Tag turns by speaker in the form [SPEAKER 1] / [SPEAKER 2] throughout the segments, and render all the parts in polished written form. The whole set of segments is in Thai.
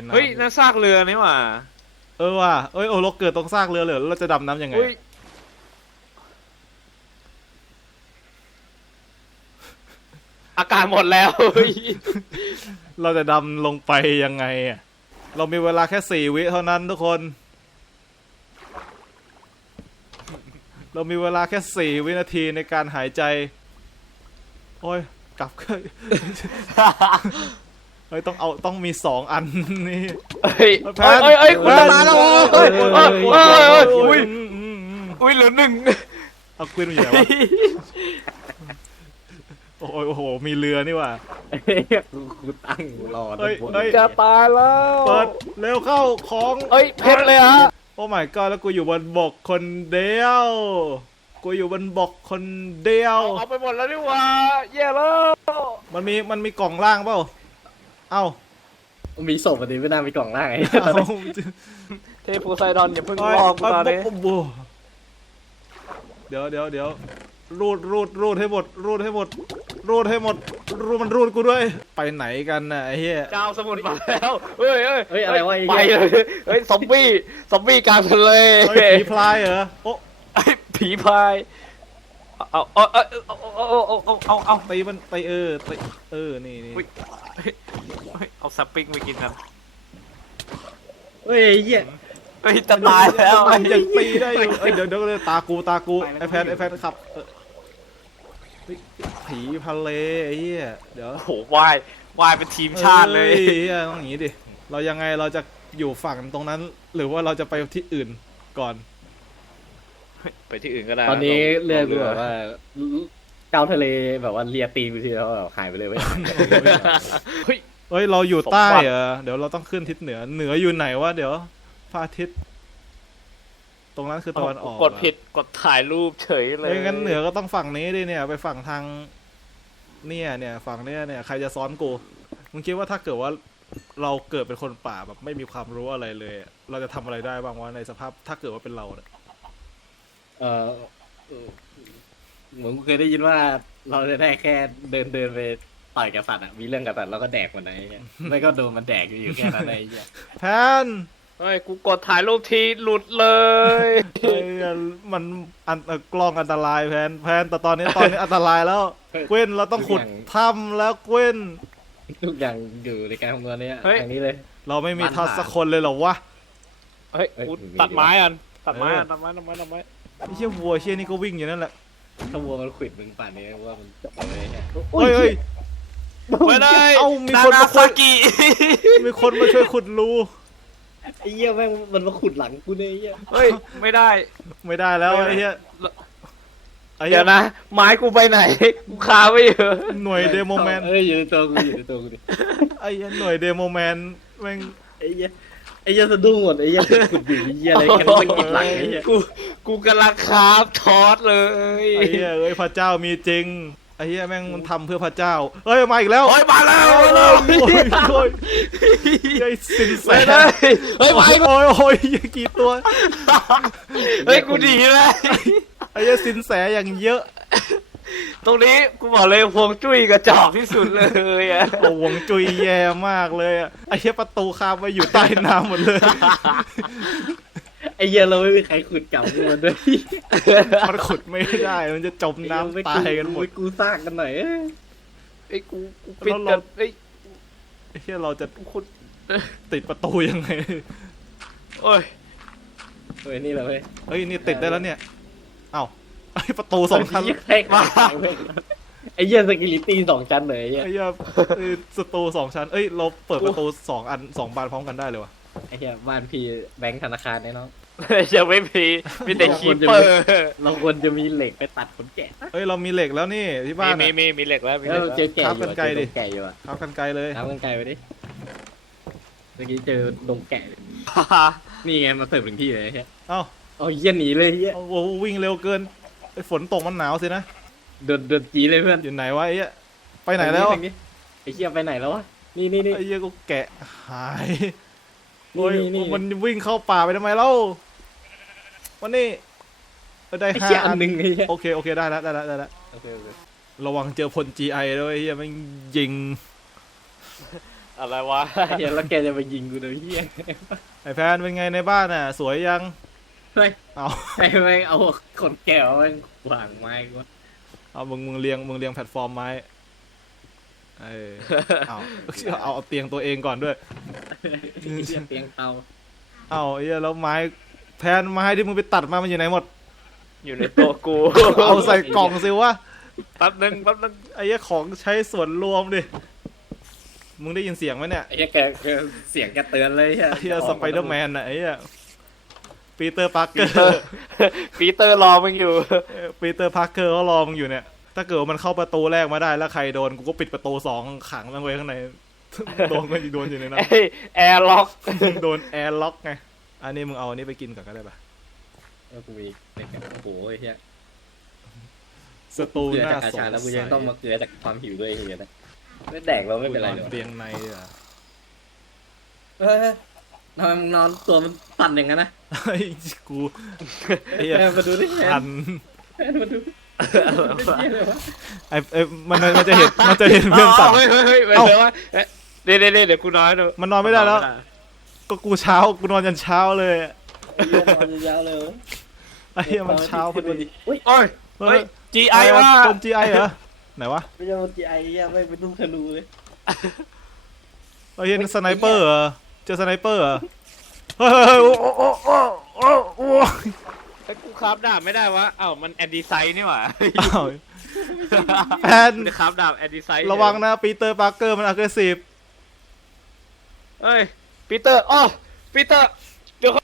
[SPEAKER 1] น้ำ
[SPEAKER 2] เฮ้ยน่าซากเรือนี่หว่า
[SPEAKER 1] ว่ะเอ้ยโอ้เราเกิดตรงซากเรือเลยเราจะดำน้ำยังไง
[SPEAKER 2] อากาศหมดแล้ว
[SPEAKER 1] เราจะดำลงไปยังไงอ่ะเรามีเวลาแค่4 วิเท่านั้นทุกคนเรามีเวลาแค่4 วินาทีในการหายใจโอ้ยกลับเฮ้ยต้องมี2 อันนี่
[SPEAKER 2] เฮ้ยคุณจะมาแล้วอุ้ยเหลือ1
[SPEAKER 1] เอาควินมาอยู่ไหนวะโอ้โหมีเรือนี่ว่ะ
[SPEAKER 3] กูตั้งรอ
[SPEAKER 2] จะตายแล้ว
[SPEAKER 1] เปิดเร็วเข้าของ
[SPEAKER 2] เพชรเลยฮะ
[SPEAKER 1] โอ้ my god แล้วกูอยู่บนบกคนเดียวกูอยู่บนบกคนเดียว
[SPEAKER 2] เอาไปหมดแล้วนี่ว่าแย่แล้ว
[SPEAKER 1] มันมีกล่องล่างเปล่าเอ้า
[SPEAKER 3] มีศพอันนี้ไม่น่ามีกล่องล่างไง
[SPEAKER 2] เทพโพไซดอนอย่าเพิ่งลอกกูตอนนี้
[SPEAKER 1] เดี๋ยวรูดให้หมดมันรูดกูด้วยไปไหนกันน่ะไอ้เหี้ย
[SPEAKER 2] เจ้าสมุนมาแล้วเฮ้ย
[SPEAKER 3] อะไรวะ
[SPEAKER 2] ไปเลยเฮ้ยซอมบี้กลางทะเล
[SPEAKER 1] ผีพลายเหรอโอ้
[SPEAKER 2] ผีพายเอา
[SPEAKER 1] ไปมันไปนี่
[SPEAKER 2] เอาซับปิ้งไปกินกัน
[SPEAKER 3] เฮ้ยเหี้ย
[SPEAKER 2] จะตายแล้ว
[SPEAKER 1] มันยังตีได้อยู่เดี๋ยวตากูไอแพนขับผีทะเลไอ้เหี้ยเดี๋ยว
[SPEAKER 2] โหว่ายเป็นทีมชาติเลย
[SPEAKER 1] ต้องอย่างนี้ดิเรายังไงเราจะอยู่ฝั่งตรงนั้นหรือว่าเราจะไปที่อื่นก่อน
[SPEAKER 2] ไปที่อื่นก็ได้
[SPEAKER 3] ตอนนี้เรือแบบว่าเจ้าทะเลแบบว่าเลียตีนไปทีแล้วหายไปเลยเว้ย
[SPEAKER 1] เฮ้ยเราอยู่ใต้เดี๋ยวเราต้องขึ้นทิศเหนืออยู่ไหนวะเดี๋ยวพระอาทิตย์ตรงนั้นคือตะวันออก
[SPEAKER 2] กดผิดกดถ่ายรูปเฉยเลย
[SPEAKER 1] งั้นเหนือก็ต้องฝั่งนี้ดิเนี่ยไปฝั่งทางเนี่ยฝั่งเนี่ยใครจะซ้อนกูมึงคิดว่าถ้าเกิดว่าเราเกิดเป็นคนป่าแบบไม่มีความรู้อะไรเลยเราจะทำอะไรได้บ้างวะในสภาพถ้าเกิดว่าเป็นเราเนี่ย
[SPEAKER 3] เหมือนกูเคยได้ยินว่าเราจะได้แค่เดินไปต่อยกับสัตว์มีเรื่องกับสัตว์แล้วก็แดกมันไอ้ไม่ก็โดนมันแดกอยู่แค่นั้นไอ้
[SPEAKER 1] แพน
[SPEAKER 2] เฮ้ยกูกดถ่ายรูปทีหลุดเลย
[SPEAKER 1] มันกล้องอันตรายแพนแต่ตอนนี้อันตรายแล้วเว้นเราต้องขุดถ้ำแล้วเว้น
[SPEAKER 3] ทุกอย่างอยู่ในการคำนวณนี้ทางนี้เลย
[SPEAKER 1] เราไม่มีทัศน์สักคนเลยหรอวะ
[SPEAKER 2] เฮ้ยตัดไม้ตัดไม้
[SPEAKER 1] ไม่ใช่วัวเชี่ยนี่ก็วิ่งอยู่นั่นแหละ
[SPEAKER 3] ถ้าวัวมันขวิดมึงป่านนี้ว่ามันจบเลย
[SPEAKER 1] เฮ้ย
[SPEAKER 2] ไม่ได้
[SPEAKER 1] มีคนมาช่วยขุดรู
[SPEAKER 3] ไอ้เหี้ยแม่งมันมาขุดหลังกูเนี่ย
[SPEAKER 2] เฮ้ยไม่ได้
[SPEAKER 1] แล้วไอ้เหี้ย
[SPEAKER 2] เดี๋ยวนะไม้กูไปไหนกูคาไว้เยอะ
[SPEAKER 1] หน่วยเดโมแมน
[SPEAKER 3] อยู่ในตัวกูดิ
[SPEAKER 1] ไอ้หน่วยเดโมแมนแม่ง
[SPEAKER 3] ไอ้เหี้ยสะดุ้งหมดไอ้เหี้ยขุดอยู่ไอ้เหี้ยอะไรกันมันกินหลังไอ้เหี้ย
[SPEAKER 2] กูกำลังคาบทอดเลย
[SPEAKER 1] ไอ้เหี้ยพระเจ้ามีจริงไอ้เหี้ยแม่งมันทำเพื่อพระเจ้าเฮ้ยมาอีกแล้ว
[SPEAKER 2] มาแล้ว
[SPEAKER 1] ไอ้สินแส
[SPEAKER 2] เฮ้ย
[SPEAKER 1] โอ้ยกี่ตัว
[SPEAKER 2] เฮ้ยกูดีเลย
[SPEAKER 1] ไอ้เหี้ยสินแสอย่างเยอะ
[SPEAKER 2] ตรงนี้กูบอกเลยพวงจุ้ยกระจอกที่สุดเลยอ่ะ
[SPEAKER 1] พวงจุ้ยแย่มากเลยอ่ะไอ้เหี้ยประตูคาบไปอยู่ใต้น้ำหมดเลย
[SPEAKER 3] ไอ้เหี้ยเราไม่มีใครขุดกลับมันด้วย
[SPEAKER 1] มันขุดไม่ได้มันจะจมน้ำตายกันหมด
[SPEAKER 3] กูสร้างกันหน่อย
[SPEAKER 2] ไอ้กูปิดกันไ
[SPEAKER 1] อ้เหี้ยเราจะขุดติดประตูยังไง
[SPEAKER 2] โอ้ย
[SPEAKER 3] นี่แหละเว้ย
[SPEAKER 1] เฮ้ยนี่ติดได้แล้วเนี่ยเอ้าไอ้ประตู2 ชั้น
[SPEAKER 3] ไอ้เหี้ยสกิลิตี้2 ชั้นเลยไอ้เหี้
[SPEAKER 1] ยประตู2 ชั้นเราเปิดประตู2 บานพร้อมกันได้เลยวะ
[SPEAKER 3] ไอ้เหี้ยบ้านพี่แบงค์ธนาคารเนี่ยเนาะ
[SPEAKER 2] ยังไม่มีแต่คีเปอร์
[SPEAKER 3] เราควรจะมีเหล็กไปตัดขนแกะ
[SPEAKER 1] เรามีเหล็กแล้วนี่ที่บ้าน
[SPEAKER 2] มีเหล็กแล้ว
[SPEAKER 3] เจอแกะ
[SPEAKER 1] กันไกลดิ
[SPEAKER 3] แกะอยู่
[SPEAKER 1] ครับกันไกลเลย
[SPEAKER 3] ครับกันไกลไปดิเมื่อกี้เจอดงแกะนี่ไงมาเสิร์ฟถึงที่เลยใช่เอาเยี่ยหนีเลยเยี่ย
[SPEAKER 1] โอ้วิ่งเร็วเกินฝนตกมันหนาวสินะ
[SPEAKER 3] เดินจีเลยเพื่อน
[SPEAKER 1] อยู่ไหนวะไอ้เหี้ยไปไหนแล้ว
[SPEAKER 3] ไอ้เหี้ยไปไหนแล้ววะนี่
[SPEAKER 1] ไอ้เหี้ยก็แกะหายโอ้ยมันวิ่งเข้าป่าไปทำไมเล่าวันนี้ได้5 อันโอเคได้แล้ว
[SPEAKER 3] โอเค
[SPEAKER 1] ระวังเจอพล GI ด้วยเฮียมันยิง
[SPEAKER 2] อะไรวะ
[SPEAKER 3] เฮียแล้วแกจะไปยิงกูเลยเฮีย
[SPEAKER 1] ไอ้แพนเป็นไงในบ้านน่ะ สวยยัง
[SPEAKER 3] เฮ้ย
[SPEAKER 1] เอา
[SPEAKER 3] ไอ้แม่งเอาคนแก่แม่งวางไม้กู
[SPEAKER 1] เอามึงเรียงแพลตฟอร์มไม้เออเอาเตียงตัวเองก่อนด้วย
[SPEAKER 3] เฮียเตียงเตา
[SPEAKER 1] เอาไอ้เหี้ยแล้วไม้แพนไม้ที่มึงไปตัดมามันอยู่ไหนหมด
[SPEAKER 2] อยู่ในตัวกู
[SPEAKER 1] เอาใส่กล่องสิวะ
[SPEAKER 2] แป๊บนึง
[SPEAKER 1] ไอ้เหี้ยของใช้ส่วนรวมดิมึงได้ยินเสียงไหมเนี่ย
[SPEAKER 3] ไอ้เฮียแกเสียงแกเตือนเลยเฮีย
[SPEAKER 1] ไอ้เหี้ยสไปเดอร์แมนน่ะไอ้เหี้ยปีเตอร์พาร์เก
[SPEAKER 2] ปี
[SPEAKER 1] อ
[SPEAKER 2] เตอร์
[SPEAKER 1] ร์
[SPEAKER 2] ปีเตอร์รอมึงอยู่
[SPEAKER 1] ปีเตอร์พาร์เกอร์เขารอมึงอยู่เนี่ย ถ้าเกิดว่ามันเข้าประตูแรกมาได้แล้วใครโดนกูก็ปิดประตูสองขังมันไว้ข้างใน โดนก็โดนอยู่ในนั้น
[SPEAKER 2] ไอ้แอร์ล็อก
[SPEAKER 1] โดนแอร์ล็อกไง อันนี้มึงเอาอันนี้ไปกินก่อนก็ได้ปะ
[SPEAKER 3] กูมีเด็กโอ้โหเฮีย
[SPEAKER 1] สตู
[SPEAKER 3] เกลือ
[SPEAKER 1] หน้า
[SPEAKER 3] จากกา
[SPEAKER 1] ส
[SPEAKER 3] ชาแล้วกูยังต้องมาเกลือจากความหิวด้วยเฮียนะไม่แดกเราไม่เป็นไรเลย
[SPEAKER 1] เตียงในอ่ะ
[SPEAKER 3] ทำไมมึงนอนตัวมันปั่นอย่างนั้นนะ
[SPEAKER 1] ไอ้กูไอ้เหี้ย
[SPEAKER 3] มาดูดิแ
[SPEAKER 1] อัน
[SPEAKER 3] มาดูเฮียเลยวะ
[SPEAKER 1] ไอ้มันจะเห็นเพื่อนสั่ง
[SPEAKER 2] เฮ้ยไปเลยวะเดี๋ยวกูน้อยดู
[SPEAKER 1] มันนอนไม่ได้แล้ว ก็กูเช้ากูนอนยันเช้าเลยอะ
[SPEAKER 3] เฮียนอนยาวเลย
[SPEAKER 1] ไอ้เหี้ยมันเช้าพอดี
[SPEAKER 3] อุ้ย
[SPEAKER 2] โอ้ยเฮ้ย GI ว่ะ
[SPEAKER 1] คน GI เหรอไหนวะ
[SPEAKER 3] ไม่ใช่มันจีไอเฮียไม่เป็นลูกธนูเลย
[SPEAKER 1] ไอ้เหี้ยสไนเปอร์เหรอเจอสไนเปอร์เหรอเฮ้ยโอ้
[SPEAKER 2] ไอ้กูคราฟดาบไม่ได้วะเอ้ามันแอนดี้ไซน์นี่หว่า
[SPEAKER 1] อ้าวแพน
[SPEAKER 2] จะคราฟดาบแอนดี้ไซน์
[SPEAKER 1] ระวังนะปีเตอร์ปาร์เกอร์มัน aggressive
[SPEAKER 2] เฮ้ยปีเตอร์อ๋อปีเตอร์เดี๋ยว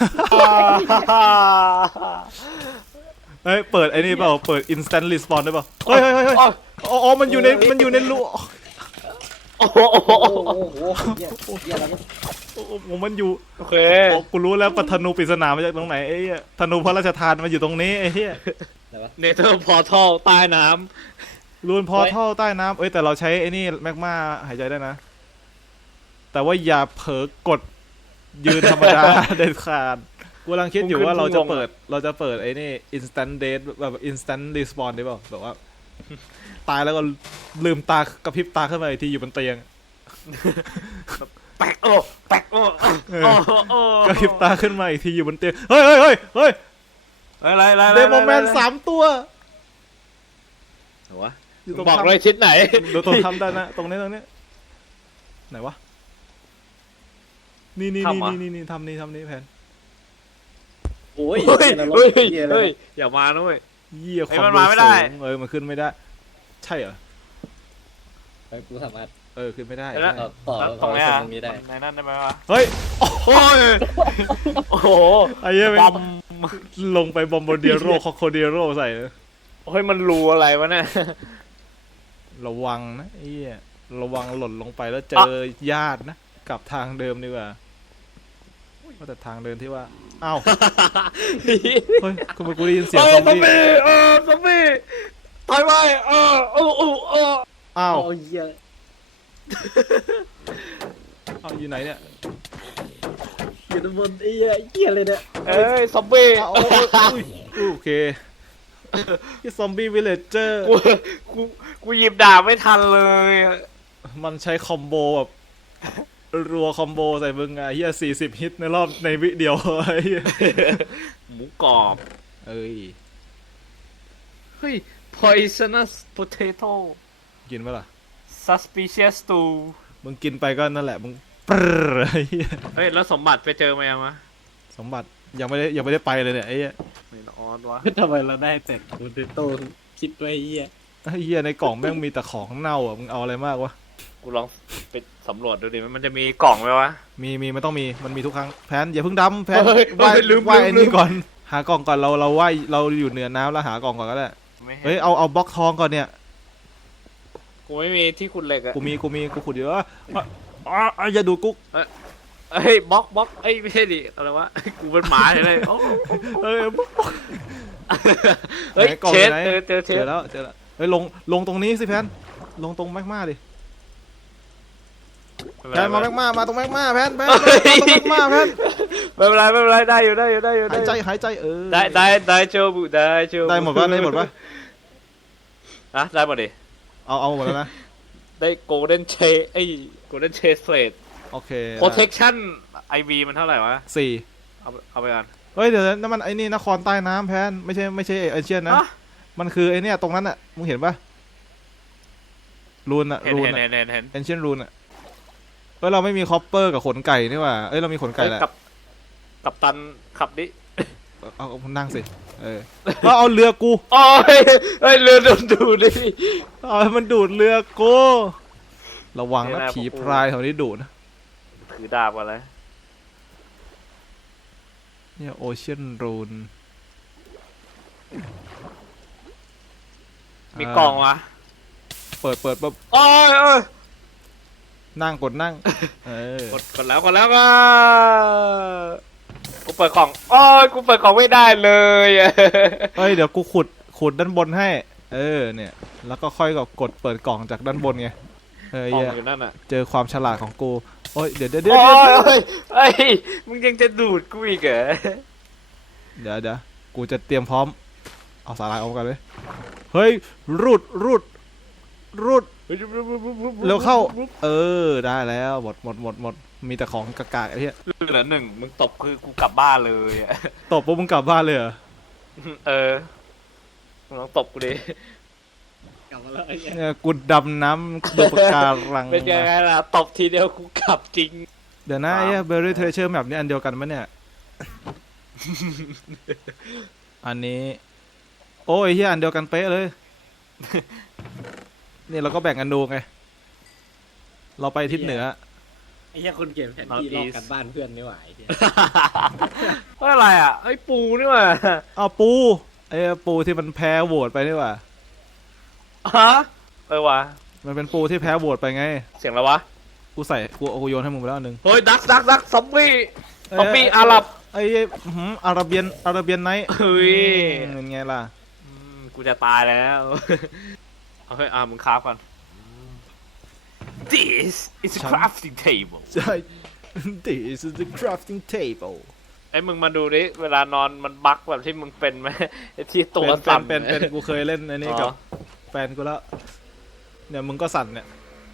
[SPEAKER 1] เฮ้ยเปิดไอ้นี่เปล่าเปิด instant respawn ได้เปล่าเฮ้ยอ๋อมันอยู่ในรู
[SPEAKER 2] โอ้โห
[SPEAKER 3] โอ้โหเฮียอะไรเนี่ย
[SPEAKER 1] โอ้โหมันอยู่
[SPEAKER 2] โอเค
[SPEAKER 1] โอ้กูรู้แล้วปะธนูปริศนามาจากตรงไหนไอ้เหี้ยธนูพระราชทานมาอยู่ตรงนี้ไอ้เหี้ย
[SPEAKER 3] อะไรวะ
[SPEAKER 2] เนเธอร์พอร์ทัลใต้น้
[SPEAKER 1] รูนพอร์ทัลใต้น้ำเอ้ยแต่เราใช้ไอ้นี่แมกมาหายใจได้นะ แต่ว่าอย่าเผลอกดยืนธรรมดา เด็ดขาดกูกำลังคิดอยู่ว่าเราจะเปิดไอ้นี่ instant death แบบ instant respawn ได้เปล่าแบบว่าตายแล้วก็ลืมตากระพริบตาขึ้นมาอีกทีอยู่บนเตียง
[SPEAKER 2] ำแปกโอ้โอ้โอ้
[SPEAKER 1] กระพริบตาขึ้นมาอีกทีอยู่บนเตียงเฮ้ย
[SPEAKER 2] อะไร
[SPEAKER 1] เดโมแมน3 ตัว
[SPEAKER 2] หัว
[SPEAKER 1] อยู่ตรง
[SPEAKER 2] บอก
[SPEAKER 1] ถ้ำ
[SPEAKER 2] เลยชิดไหน
[SPEAKER 1] เดี๋ยวตรงทำได้นะตรงนี้ไหนวะนี่ทำนี่แผน
[SPEAKER 3] โอ้ย
[SPEAKER 2] เฮ้ย
[SPEAKER 3] นรก
[SPEAKER 2] เฮ้ย
[SPEAKER 3] เฮียอะไร
[SPEAKER 2] เฮ้ย
[SPEAKER 3] เนี่ย
[SPEAKER 2] อย่ามานะเว้ย
[SPEAKER 1] เยี่ย
[SPEAKER 2] เฮ้
[SPEAKER 1] ค
[SPEAKER 2] ยว
[SPEAKER 1] าม
[SPEAKER 2] มันมาไม่ได้
[SPEAKER 1] สูงมันขึ้นไม่ได้ ใช่เหรอ
[SPEAKER 3] ไปกูสามารถ
[SPEAKER 1] ขึ้นไม่ได้
[SPEAKER 2] แล้ว
[SPEAKER 3] ต่อ
[SPEAKER 2] ตรงเนี้ย
[SPEAKER 3] ตรงนี้ได้
[SPEAKER 2] ในนั้นได้ไหมวะ
[SPEAKER 1] เฮ้ย
[SPEAKER 2] โอ้ยโอ้โห
[SPEAKER 1] ไอ้เหี้ย
[SPEAKER 2] บอม
[SPEAKER 1] ลงไปบอมบ์เดียโร่คอโคเดียโร่ใส่เลย
[SPEAKER 2] เฮ้ยมันรูอะไรวะเนี่ย
[SPEAKER 1] ระวังนะไอ้เหี้ยระวังหล่นลงไปแล้วเจอญาตินะกลับทางเดิมดีกว่าว่าแต่ทางเดินที่ว่าอ้าวเฮ้ยกูได้ยินเสียง
[SPEAKER 2] เอ
[SPEAKER 1] ซ
[SPEAKER 2] อ
[SPEAKER 1] อม
[SPEAKER 2] ซอม
[SPEAKER 1] บี้
[SPEAKER 2] บี้ซอมบี้ถอยไปโอ้
[SPEAKER 1] อ้าว
[SPEAKER 3] โอ้ยเฮีย
[SPEAKER 1] เอาอยู่ไหนเนี่ย
[SPEAKER 3] อยู่ด้านบนไอ้เฮียเลยเนี่ย
[SPEAKER 2] เอ้ยซอมบี้
[SPEAKER 1] อ้าวโอเคที่ซอมบี้วิลเลจเจอร์
[SPEAKER 2] กูหยิบดาบไม่ทันเลย
[SPEAKER 1] มันใช้คอมโบแบบรัวคอมโบใส่มึงอะเฮีย40 ฮิตในรอบในวิเดียวไอ้เหี้ย
[SPEAKER 2] หมูกรอบ
[SPEAKER 1] เอ้ย
[SPEAKER 2] เฮ้ย poisonous potato
[SPEAKER 1] กินปะล่ะ
[SPEAKER 2] suspicious stew
[SPEAKER 1] มึงกินไปก็นั่นแหละมึงปรไอ้เหี้ย
[SPEAKER 2] เฮ้ยแล้วสมบัติไปเจอมายังวะ
[SPEAKER 1] สมบัติยังไม่ได้ไปเลยเนี่ยไอ้เหี้ย
[SPEAKER 2] ไม่ออนวะ
[SPEAKER 3] ทำไมเราได้แต่กูติโต้คิดไว้เฮีย
[SPEAKER 1] ไอ้เหี้ยในกล่องแม่งมีแต่ของเน่าอ่ะมึงเอาอะไรมากวะ
[SPEAKER 2] กูลองไปสำรวจดูดิมันจะมีกล่องไหมวะ
[SPEAKER 1] มันต้องมีมันมีทุกครั้งแพนอย่าเพิ่งดำแพน
[SPEAKER 2] เฮ้ย
[SPEAKER 1] ว่าย
[SPEAKER 2] ลืม
[SPEAKER 1] ว่ายไอ้นี่ก่อนหากล่องก่อนเราว่ายเราอยู่เหนือน้ำแล้วหากล่องก่อนก็ได้
[SPEAKER 2] ไม่
[SPEAKER 1] เฮ้ยเอาบล็อกทองก่อนเนี่ย
[SPEAKER 2] กูไม่มีที่ขุดเหล็กอะ
[SPEAKER 1] กูขุดอยู่อย่าดูดกุ๊ก
[SPEAKER 2] เฮ้ยบล็อกเอ้ยไม่ใช่ดิอะไรวะ กูเป็นหมาเลยโอ้
[SPEAKER 1] เอ้ย
[SPEAKER 2] เฮ้ย
[SPEAKER 1] ไหนกล่อง
[SPEAKER 2] เช
[SPEAKER 1] อยู่
[SPEAKER 2] ด
[SPEAKER 1] ไหน
[SPEAKER 2] เจอเช
[SPEAKER 1] เจ
[SPEAKER 2] ด
[SPEAKER 1] อแล้วเฮ้ยลงตรงนี้สิแพนลงตรงแมกมาดิแพนมาแมกมาตรงแมกมาแพนมาตรงแมกมาแพน
[SPEAKER 2] ไม่เป็นไรได้อยู่
[SPEAKER 1] หายใจ
[SPEAKER 2] ได้โจบุได้โจบุ
[SPEAKER 1] ได้หมดปะ
[SPEAKER 2] อะได้หมดดิ
[SPEAKER 1] เอาหมดแล้วนะ
[SPEAKER 2] ได้โกลเด้นเชไอ้โกลเด้นเชสเรด
[SPEAKER 1] โอเค
[SPEAKER 2] โปรเทคชั่นไอวีมันเท่าไหร่วะ
[SPEAKER 1] สี่
[SPEAKER 2] เอาไปกัน
[SPEAKER 1] เฮ้ยเดี๋ยวนั่นมันไอ้นี่นครใต้น้ำแพนไม่ใช่เอเชียนนะ
[SPEAKER 2] อ่ะ
[SPEAKER 1] มันคือไอ้เนี่ยตรงนั้นอ่ะมึงเห็นปะรูนอะ
[SPEAKER 2] เห็น
[SPEAKER 1] รูน
[SPEAKER 2] เห็น
[SPEAKER 1] อะ
[SPEAKER 2] เห็นเห็นเห็น
[SPEAKER 1] เอนเชียนรูนอะเอ้ยเราไม่มีคอปเปอร์กับขนไก่นี่หว่าเอ้ยเรามีขนไก่แหละ
[SPEAKER 2] กับตันขับดิ
[SPEAKER 1] เอานั่งสิเอาเรือกู
[SPEAKER 2] โอ้ยเฮ้ยเรือโดนดูดิ
[SPEAKER 1] เอาให้มันดูดเรือกูระวัง
[SPEAKER 2] ไม่
[SPEAKER 1] นะ
[SPEAKER 2] ได้
[SPEAKER 1] ผี
[SPEAKER 2] พวกกู
[SPEAKER 1] พรายแถวนี้ดูดนะ
[SPEAKER 2] ถือดาบอะไร
[SPEAKER 1] เนี่ยโอเชียนรูน
[SPEAKER 2] มีกล่องวะ
[SPEAKER 1] เปิดปุ๊บ
[SPEAKER 2] โอ้ยโอ้ย
[SPEAKER 1] นั่งกดนั่ง
[SPEAKER 2] กดแล้วก็กูเปิดกล่องโอ้ยกูเปิดกล่องไม่ได้เลย
[SPEAKER 1] เอ้ยเดี๋ยวกูขุดด้านบนให้เนี่ยแล้วก็ค่อยกดเปิดกล่องจากด้านบนไง
[SPEAKER 2] กล่อง
[SPEAKER 1] เหี้ย
[SPEAKER 2] อยู่นั่นอ่ะ
[SPEAKER 1] เจอความฉลาดของกูโอ้ยเดี๋ยว
[SPEAKER 2] โอ้ยเฮ้ยมึงยังจะดูดกูอีกเหรอ
[SPEAKER 1] เดี๋ยวกูจะเตรียมพร้อมเอาสาหร่ายออกกันเลยเฮ้ยรูดเร็วเข้าได้แล้วหมดมีแต่ของกากๆไอ้เหี้ย
[SPEAKER 2] เหลือหนึ่งมึงตบคือกูกลับบ้านเลยอะ
[SPEAKER 1] ตบปุ๊บมึงกลับบ้านเลยเหรอ
[SPEAKER 2] มึงลองตบกูดิ
[SPEAKER 3] กลับมาแล้วไอ้เหี้ย
[SPEAKER 1] เนี่ยกูดำน้ำดูปะการัง
[SPEAKER 2] เป็นยังไงล่ะตบทีเดียวกูกลับจริง
[SPEAKER 1] เดี๋ยวนะไอ้เบอร์รี่เทเชอร์แบบนี้อันเดียวกันปะเนี่ย อันนี้โอ้ยเฮียอันเดียวกันเป๊ะเลย นี่เราก็แบ่งกันดูไงเราไปทิศเหนือ
[SPEAKER 3] ไอ้เหี้ยคนเขียนแผนที่ลอกกันบ้านเพื่อนนี่หว่าไอ้เหี้ย
[SPEAKER 2] ว่าอะไรอ่ะไอ้ปูนี่ว่ะ
[SPEAKER 1] เอาปูไอ้ปูที่มันแพ้โหวตไปนี่หว่า
[SPEAKER 2] ฮะวะ
[SPEAKER 1] มันเป็นปูที่แพ้โหวตไปไง
[SPEAKER 2] เสียงอะไรวะ
[SPEAKER 1] กูโยนให้มึงไปแล้วอันหนึง
[SPEAKER 2] เฮ้ยดักซอมบี้อาหรับ
[SPEAKER 1] ไอ้อาราเบียนไนท์
[SPEAKER 2] เฮ้ย
[SPEAKER 1] เป็นไงล่ะ
[SPEAKER 2] กูจะตายแล้ว เอาให้มึงคราฟก่อน This is a crafting table
[SPEAKER 1] ใช่ This is the crafting table
[SPEAKER 2] ไอ้มึงมาดูดิเวลานอนมันบั๊กแบบที่มึงเป็นไหมไอ้ที่ตัว
[SPEAKER 1] เป็น
[SPEAKER 2] สั่น
[SPEAKER 1] เป็นกูเคยเล่นอันนี้กับแฟนกูแล้วเนี่ยมึงก็สั่นเนี่ย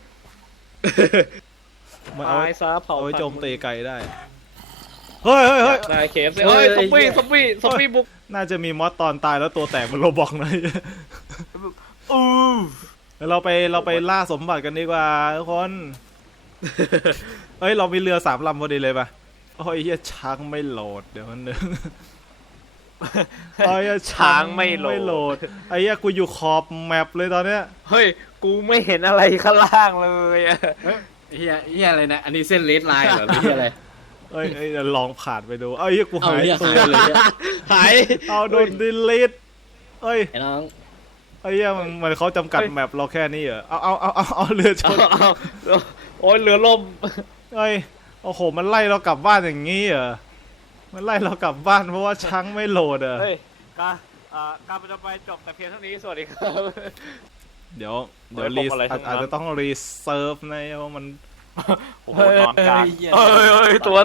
[SPEAKER 1] มันเอา
[SPEAKER 2] ตายซะเผา
[SPEAKER 1] ไว้โจมตีไกลได้เฮ้ย
[SPEAKER 2] ได้เคฟเฮ้ยซอมบี้บุก
[SPEAKER 1] น่าจะมีมอสตอนตายแล้วตัวแตกมันโรบอกหน่อย
[SPEAKER 2] อู้
[SPEAKER 1] เราไปล่าสมบัติกันดีกว่าทุกคน เฮ้ยเรามีเรือ3 ลำพอดีเลยป่ะโอ้ยเฮียช้างไม่โหลดเดี๋ยวมันนึงโอ้ยช้างไม่โหลดไอ้เฮียกูอยู่ขอบแมปเลยตอนเนี้ย
[SPEAKER 2] เฮ้ยกูไม่เห็นอะไรข้างล่างเลยอะ
[SPEAKER 3] ไอ้เหี้ยอะไรนะอันนี้เส้นเลดไลน์เหรอหรือเหี้ยอะไร
[SPEAKER 1] เอ้ยลองผ่านไปดูเอ้ยกู
[SPEAKER 3] เอา
[SPEAKER 1] หาย
[SPEAKER 3] เหี้ย
[SPEAKER 1] ตัว
[SPEAKER 3] หายเลยเนี่ย
[SPEAKER 2] หาย
[SPEAKER 1] เอาโดนดิลิทเอ้ย
[SPEAKER 3] ไอ้น้อง
[SPEAKER 1] ไอ้เหี้ยมันเขาจำกัดแมปเราแค่นี้เหรอเอาเรือชน
[SPEAKER 2] โอ้ยเรือล่ม
[SPEAKER 1] เอ้ยโอ้โหมันไล่เรากลับบ้านอย่างงี้เหรอมันไล่เรากลับบ้านเพราะว่าช้างไม่โหลดเหรอ
[SPEAKER 2] เฮ้ยการประจำไปจบแต่เพียงเท่านี้สวัสดีครับ
[SPEAKER 1] เดี๋ยว
[SPEAKER 2] ไม่บอกอะไรทั้งนั้น
[SPEAKER 1] อาจจะต้องรีเซิร์ฟนะเพราะมัน
[SPEAKER 2] โอ้โหนอนกลางเฮ้ยตัว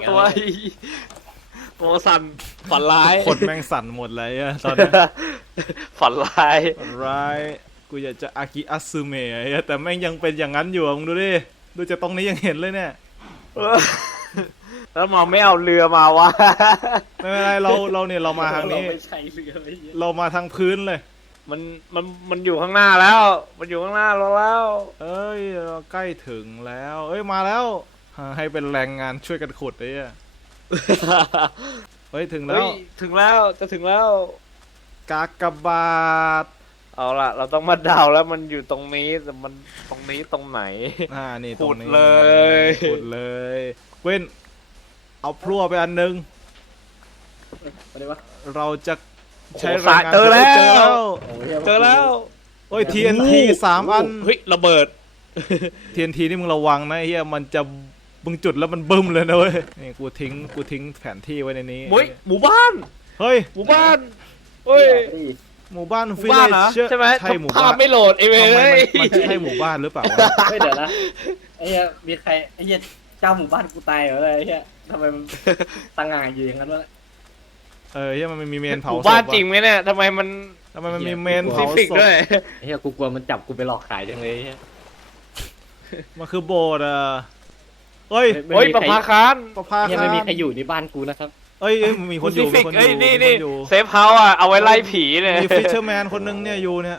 [SPEAKER 2] สั่นฝันร้าย
[SPEAKER 1] คนแม่งสั่นหมดเลยอะตอนนี้
[SPEAKER 2] ฝันร้าย
[SPEAKER 1] ร้ายกูอยากจะอากิอัตสึเมะแต่แม่งยังเป็นอย่างนั้นอยู่อะมึงดูดิดูจากตรงนี้ยังเห็นเลยเนี่ย
[SPEAKER 2] แล้วมาไม่เอาเรือมาวะ
[SPEAKER 1] ไม่เป็นไรเราเนี่ยเรามาทางนี้
[SPEAKER 3] ไม่ใช่เรือไอ้เหี้ย
[SPEAKER 1] เรามาทางพื้นเลย
[SPEAKER 2] มันอยู่ข้างหน้าแล้ว มันอยู่ข้างหน้าเราแล้ว
[SPEAKER 1] เอ้ยเราใกล้ถึงแล้วเอ้ยมาแล้วให้เป็นแรงงานช่วยกันขุดเลยอะเฮ้ยถึงแล้
[SPEAKER 2] เฮ้
[SPEAKER 1] วย
[SPEAKER 2] ถึงแล้วจะถึงแล้ว
[SPEAKER 1] กากบาท
[SPEAKER 2] เอาล่ะ เราต้องมาเดาแล้วมันอยู่ตรงนี้แต่มันตรงนี้ตรงไหน
[SPEAKER 1] นี่ตรงนี้
[SPEAKER 2] ขุดเลย
[SPEAKER 1] ขุดเลยเว้นเอาพลั่วไปอันนึง
[SPEAKER 3] อะไรวะ
[SPEAKER 1] เราจะใช้
[SPEAKER 2] โอ้โห
[SPEAKER 1] แรงงาน
[SPEAKER 2] เจอแล้ว
[SPEAKER 3] โอ้ยหี้ย
[SPEAKER 2] เจอแล้ว
[SPEAKER 1] โอ้ย TNT 3 อัน
[SPEAKER 2] เฮ้ยระเบิด
[SPEAKER 1] TNT นี่มึงระวังนะไอ้เฮียมันจะมึงจุดแล้วมันบึ้มเลยนะเว้ยนี่กูทิ้งแผนที่ไว้ในนี้
[SPEAKER 2] เฮ้ยหมู่บ้าน
[SPEAKER 1] เฮ้ย
[SPEAKER 2] หมู่บ้านเฮ้ย
[SPEAKER 1] หมู่บ้าน
[SPEAKER 2] หมู่
[SPEAKER 1] ฟิ
[SPEAKER 2] บ้าน
[SPEAKER 1] เล
[SPEAKER 2] เหรอ
[SPEAKER 1] จ
[SPEAKER 2] ใช่ไหม
[SPEAKER 1] ใช่หมู่
[SPEAKER 2] ภา
[SPEAKER 1] บ้า
[SPEAKER 2] พ
[SPEAKER 1] น
[SPEAKER 2] ไม่โหลดไอ้เว้
[SPEAKER 1] ทำไม
[SPEAKER 2] ย
[SPEAKER 1] มันใช่หมู่บ้านหรือเปล่าวะ
[SPEAKER 3] เฮ้ยเดี๋ยวนะไอ้เหี้ยมีใครไอ้เหี้ยเจ้าหมู่บ้านกูตายเหรอไอ้เหี้ยทำไมมันตั้งงานอยู่อย่างนั้นวะ
[SPEAKER 1] เฮียมันมีเมน
[SPEAKER 2] ห
[SPEAKER 1] เผา
[SPEAKER 2] มู่
[SPEAKER 1] ศ
[SPEAKER 2] บ้าน
[SPEAKER 1] พ
[SPEAKER 2] จริงไหมเนี่ยทำไมมัน
[SPEAKER 1] ทำไมมันมีเมน
[SPEAKER 2] ซิ
[SPEAKER 1] เผา
[SPEAKER 2] ฟิก
[SPEAKER 1] ศพ
[SPEAKER 2] ด้วย
[SPEAKER 3] ไอ้เหี้ยกูกลัวมันจับกูไปหลอกขายจังเลยไอ้เหี้ย
[SPEAKER 1] มันคือโบสถ์อ่ะเฮ้ย
[SPEAKER 2] เฮ้ยประภาคาร
[SPEAKER 1] ประภา
[SPEAKER 3] ยัง
[SPEAKER 1] คาร
[SPEAKER 3] ไม่มีใครอยู่ในบ้านกูนะครับ
[SPEAKER 1] เอ้ยมีคนอยู่
[SPEAKER 2] ฟิ
[SPEAKER 1] มี
[SPEAKER 2] ก
[SPEAKER 1] คนอ
[SPEAKER 2] เอ้ย
[SPEAKER 1] ยู่
[SPEAKER 2] นี่
[SPEAKER 1] มี
[SPEAKER 2] นี่
[SPEAKER 1] คนอยู่
[SPEAKER 2] เซฟเฮาส์อ่ะเอาไว้ไล่ผีเนี่ย
[SPEAKER 1] มีฟิชเชอร์แมนคนนึงเนี่ยอยู่เนี่ย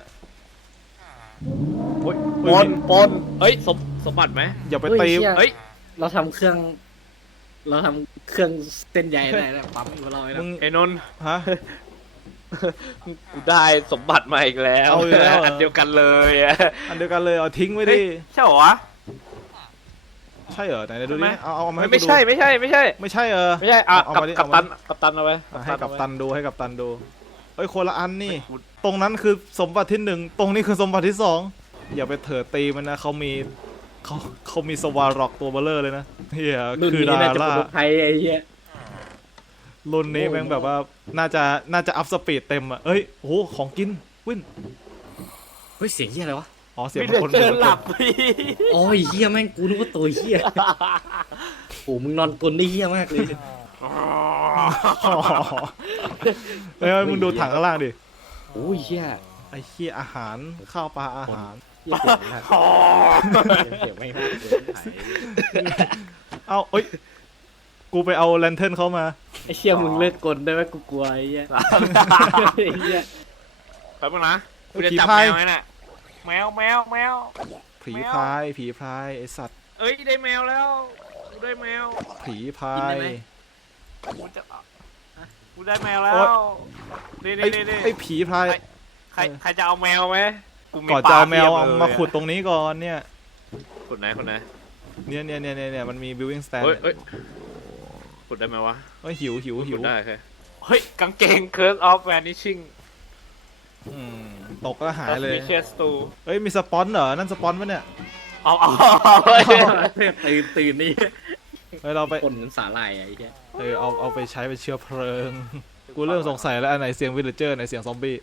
[SPEAKER 2] ปนเฮ้ยสมบัติไหม
[SPEAKER 1] อย่าไป
[SPEAKER 3] เฮ้ย
[SPEAKER 1] ตี
[SPEAKER 3] เชี่ย
[SPEAKER 2] เฮ้ย
[SPEAKER 3] เราทำเครื่องเส้นใยได้แล้วปั๊มของเราไว้นะ
[SPEAKER 1] มึง
[SPEAKER 2] ไอ้นนท์
[SPEAKER 1] ฮะ
[SPEAKER 2] กูได้สมบัติมาอีกแล้ว
[SPEAKER 1] เอาอีกแล้วเหรอ
[SPEAKER 2] อันเดียวกันเลยอะ
[SPEAKER 1] อันเดียวกันเลยเอาทิ้งไว้
[SPEAKER 2] เฮ้
[SPEAKER 1] ดิ
[SPEAKER 2] ยใช่เหรอวะ
[SPEAKER 1] ใช่เหรอไหนดู
[SPEAKER 2] ใช่ไห
[SPEAKER 1] ดิ
[SPEAKER 2] ม
[SPEAKER 1] เอามาให้
[SPEAKER 2] ไม่
[SPEAKER 1] กูดู
[SPEAKER 2] ใช่ไม่ใช่
[SPEAKER 1] ไม่ใช่เออ
[SPEAKER 2] ไม่ใช่อ่ะ
[SPEAKER 1] เอา
[SPEAKER 2] กับ
[SPEAKER 1] มาดิ
[SPEAKER 2] กัป
[SPEAKER 1] เอามา
[SPEAKER 2] ตั
[SPEAKER 1] ดิ
[SPEAKER 2] นกัปตันเอาไว้
[SPEAKER 1] ให้กับตันดูให้กับตันดูเอ้ยคนละอันนี่
[SPEAKER 2] กู
[SPEAKER 1] ตรงนั้นคือสมบัติที่หนึ่งตรงนี้คือสมบัติที่สองอย่าไปเถิดตีมันนะเขามีสวาร็อกตัวเบลเลอร์เลยนะเฮีย
[SPEAKER 3] รุ่น
[SPEAKER 1] คือ
[SPEAKER 3] นี้
[SPEAKER 1] ดา
[SPEAKER 3] น่าจะ
[SPEAKER 1] รา
[SPEAKER 3] ปลอดภัยไอ้เหี้ย
[SPEAKER 1] รุ่นนี้แม่งแบบว่าน่าจะอัพสปีดเต็มอ่ะเอ้ยโอ้โหของกินวิน
[SPEAKER 3] เฮ้ยเสียงเหี้ยอะไรวะ
[SPEAKER 1] อ๋อเสียง
[SPEAKER 2] ไม่ได้
[SPEAKER 1] คน
[SPEAKER 2] เจอหลับพี่
[SPEAKER 3] โอ้ยเหี้ยแม่งกูนึกว่าตัวเหี้ยโอ้มึงนอนกลนได้เหี้ยมากเลย
[SPEAKER 1] อ๋อเฮ้ยมึงดูถังข้างล่างดิ
[SPEAKER 3] โอ้ยเหี้ย
[SPEAKER 1] ไอ้เหี้ยอาหารข้าวปลาอาหาร
[SPEAKER 3] เหี้ยเสียงมากเสียงไม่มากเลย
[SPEAKER 1] เอาเอ้ยกูไปเอาแลนเทิร์นเขามา
[SPEAKER 3] ไอ้เชี่ยมึงเลิกกลได้ไหมกูกลัวไอ้เหี้ยไอ้เหี้ย
[SPEAKER 2] แป๊บนึงนะกูจะ
[SPEAKER 1] ผี
[SPEAKER 2] จับ
[SPEAKER 1] พา
[SPEAKER 2] แม
[SPEAKER 1] ย
[SPEAKER 2] วไว้น่ะแมว
[SPEAKER 1] ผีพายผีพายไอสัตว์
[SPEAKER 2] เอ้ยได้แมวแล้วกูได้แมว
[SPEAKER 1] ผีพาย
[SPEAKER 2] กูจะกูได้แมวแล้ว
[SPEAKER 1] โอ๊ย
[SPEAKER 2] นี่
[SPEAKER 1] ไอ้
[SPEAKER 2] นี่
[SPEAKER 1] ไอผีพาย
[SPEAKER 2] ใครจะเอาแมวไหมกูมี
[SPEAKER 1] ก่อนจะเอาแมว
[SPEAKER 2] ปล
[SPEAKER 1] เอา
[SPEAKER 2] พียบลย
[SPEAKER 1] มาขุดตรงนี้ก่อนเนี่ย
[SPEAKER 2] ขุดไหน
[SPEAKER 1] เนี่ยมันมี building stand
[SPEAKER 2] เฮ้ยขุดได้ไหมวะ
[SPEAKER 1] เฮ้ยหิว
[SPEAKER 2] ขุดได้แค่เฮ้ยกางเกง Curse of Vanishing
[SPEAKER 1] อืมตกก็หายเลย
[SPEAKER 2] Suspicious Stool
[SPEAKER 1] เฮ้ยมีสปอนเหรอนั่นสปอนปะเนี่ย
[SPEAKER 2] เอาเฮ้ย
[SPEAKER 3] ตื่นนี่
[SPEAKER 1] เฮ้ยเราไป
[SPEAKER 3] คนเหมือนสาหร่ายอะไอ้เหี้ย
[SPEAKER 1] เอาไปใช้เป็นเชื้อเพลิง กูเริ่มสงสัยแล้วอันไหนเสียงวิลเลเจอร์ไหนเสียงซอมบี้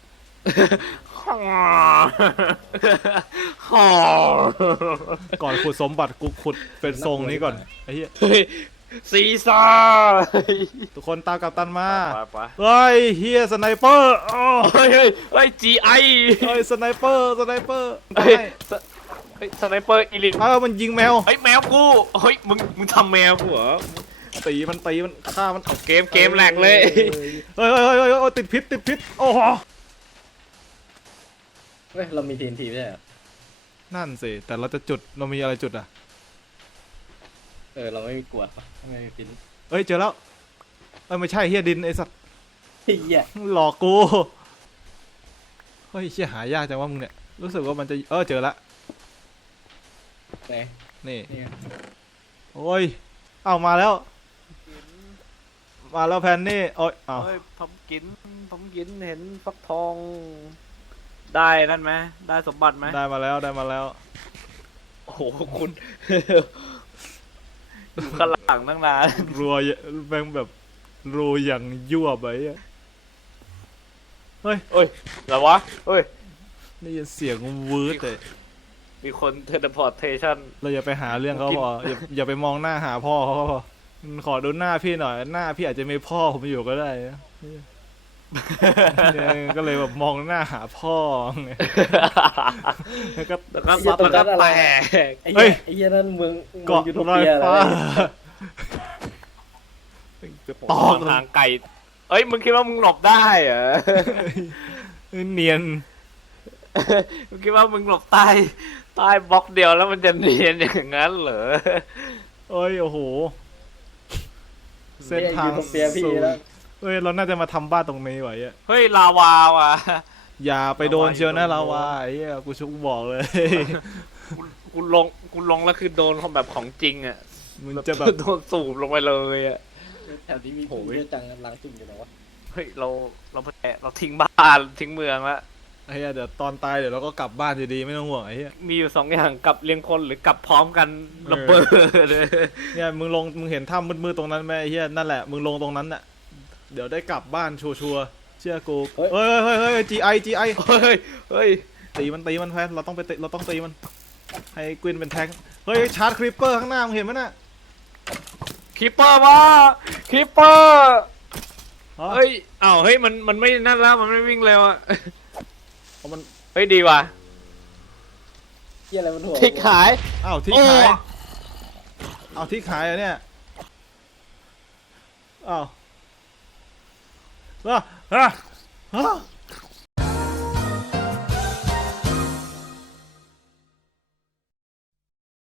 [SPEAKER 1] ก่อนขุดสมบัติกูขุดเป็นทรงนี้ก่อนไอ้เหี้ย
[SPEAKER 2] เฮ้ยซีซ่า
[SPEAKER 1] ทุกคนตามกัปตันมา
[SPEAKER 2] ไป
[SPEAKER 1] เฮ้ยเฮียสไนเปอร์อ้อ
[SPEAKER 2] เฮ้ย GI
[SPEAKER 1] เฮ้ยสไนเปอร์
[SPEAKER 2] เฮ้ยสไนเปอร์อีลิท
[SPEAKER 1] มันยิงแมว
[SPEAKER 2] เฮ้ยแมวกูเฮ้ยมึงทำแมวกูเหรอ
[SPEAKER 1] ตีมันฆ่ามัน
[SPEAKER 2] เกมแหลกเลย
[SPEAKER 1] เฮ้ยติดพิษโอ้โห
[SPEAKER 3] เฮ้ยเรามี TNT ไม่ใช่เหรอ
[SPEAKER 1] นั่นสิแต่เราจะจุดเรามีอะไรจุดอ่ะ
[SPEAKER 3] เราไม่มีกลัวไม่มีฟิน
[SPEAKER 1] เอ้ยเจอแล้วไม่ใช่เฮียดินไอสัตว์
[SPEAKER 3] เหี้ย
[SPEAKER 1] หลอกกูเฮ้ยเชี่ยหายากจังว่ามึงเนี่ยรู้สึกว่ามันจะเจอละ
[SPEAKER 3] ไหน
[SPEAKER 1] นี่
[SPEAKER 3] นี่ไง
[SPEAKER 1] โอ้ยเอามาแล้วแพนนี่โอ้ยเอา
[SPEAKER 2] เฮ้ยผมกินเห็นฟักทอง ได้นั่นไหมได้สมบัติไหม
[SPEAKER 1] ได้มาแล้ว
[SPEAKER 2] โอ้โหคุณอยู่ข้างหลังตั้งนาน
[SPEAKER 1] รัวแม่งแบบรัวอย่างยั่วไปอะ
[SPEAKER 2] เฮ้ยอะไรวะเฮ้ย
[SPEAKER 1] นี่เสียงวืดเลย
[SPEAKER 2] มีคนเทเลพอร์ตเทชัน
[SPEAKER 1] เราอย่าไปหาเรื่องเขาพออย่าไปมองหน้าหาพ่อเขาพอขอดูหน้าพี่หน่อยหน้าพี่อาจจะมีพ่อผมอยู่ก็ได้นะเนี่ยก็เลยแบบมองหน้าหาพ่อไงแล้วก็
[SPEAKER 2] แล้วก็ซับมันก็แตก
[SPEAKER 3] ไอ้เหี้ยนั่นเมือง
[SPEAKER 1] เกาะ
[SPEAKER 3] ยูโท
[SPEAKER 1] ลอย
[SPEAKER 3] เปียเหรอ
[SPEAKER 1] ฟ้าตอก
[SPEAKER 2] ทางไก่เอ้ยมึงคิดว่ามึงหลบได้เหรอ
[SPEAKER 1] เนียน
[SPEAKER 2] มึงคิดว่ามึงหลบใต้บล็อกเดียวแล้วมันจะเนียนอย่างนั้นเหรอ
[SPEAKER 1] โอ้โหเส้นทาง
[SPEAKER 3] ยูโทเปียพี่แล้ว
[SPEAKER 1] เฮ้ยเราน่าจะมาทำบ้านตรงนี้ไว้อะ
[SPEAKER 2] เฮ้ยลาวาว่ะ
[SPEAKER 1] อย่าไปโดนเชียวนะลาวาไอ้เหี้ยกูชุกบอกเลย
[SPEAKER 2] กูลงแล้วคือโดนของแบบของจริงอ่ะ
[SPEAKER 1] มึงจะแบบ
[SPEAKER 2] โดนสูบลงไปเลยอ่ะ
[SPEAKER 3] แถวนี้มีโหยจังล้างจุ่มอยู่ไหนวะ
[SPEAKER 2] เฮ้ยเราทิ้งบ้านทิ้งเมืองละ
[SPEAKER 1] ไอ้เหี้ยเดี๋ยวตอนตายเดี๋ยวเราก็กลับบ้านอยู่ดีไม่ต้องห่วงไอ้เหี้ย
[SPEAKER 2] มีอยู่2 อย่างกลับเรียงคนหรือกลับพร้อมกันระเบิดเลย
[SPEAKER 1] เนี่ยมึงเห็นถ้ำมืดๆตรงนั้นไหมไอ้เหี้ยนั่นแหละมึงลงตรงนั้นน่ะเดี๋ยวได้กลับบ้านชัวร์ๆเชื่อกูเฮ้ย GI
[SPEAKER 2] เฮ้ย
[SPEAKER 1] ตีมันแพนเราต้องตีมันให้กวินเป็นแทงค์เฮ้ยชาร์จคริปเปอร์ข้างหน้ามึงเห็นไหมน่ะ
[SPEAKER 2] คีปเปอร์มาคีปเปอร์
[SPEAKER 1] อ๋อ
[SPEAKER 2] เฮ้ยอ้าวเฮ้ยมันไม่นั่นแล้วมันไม่วิ่งเร็วอ่ะ
[SPEAKER 1] เอามัน
[SPEAKER 2] เฮ้ยดีว่ะ
[SPEAKER 3] เหี้ยอะไรมันหัว
[SPEAKER 2] ทิกหาย
[SPEAKER 1] อ้าวที่ขายเอาที่ขายเหรอเนี่ยอ้าวอ้าวอ้าว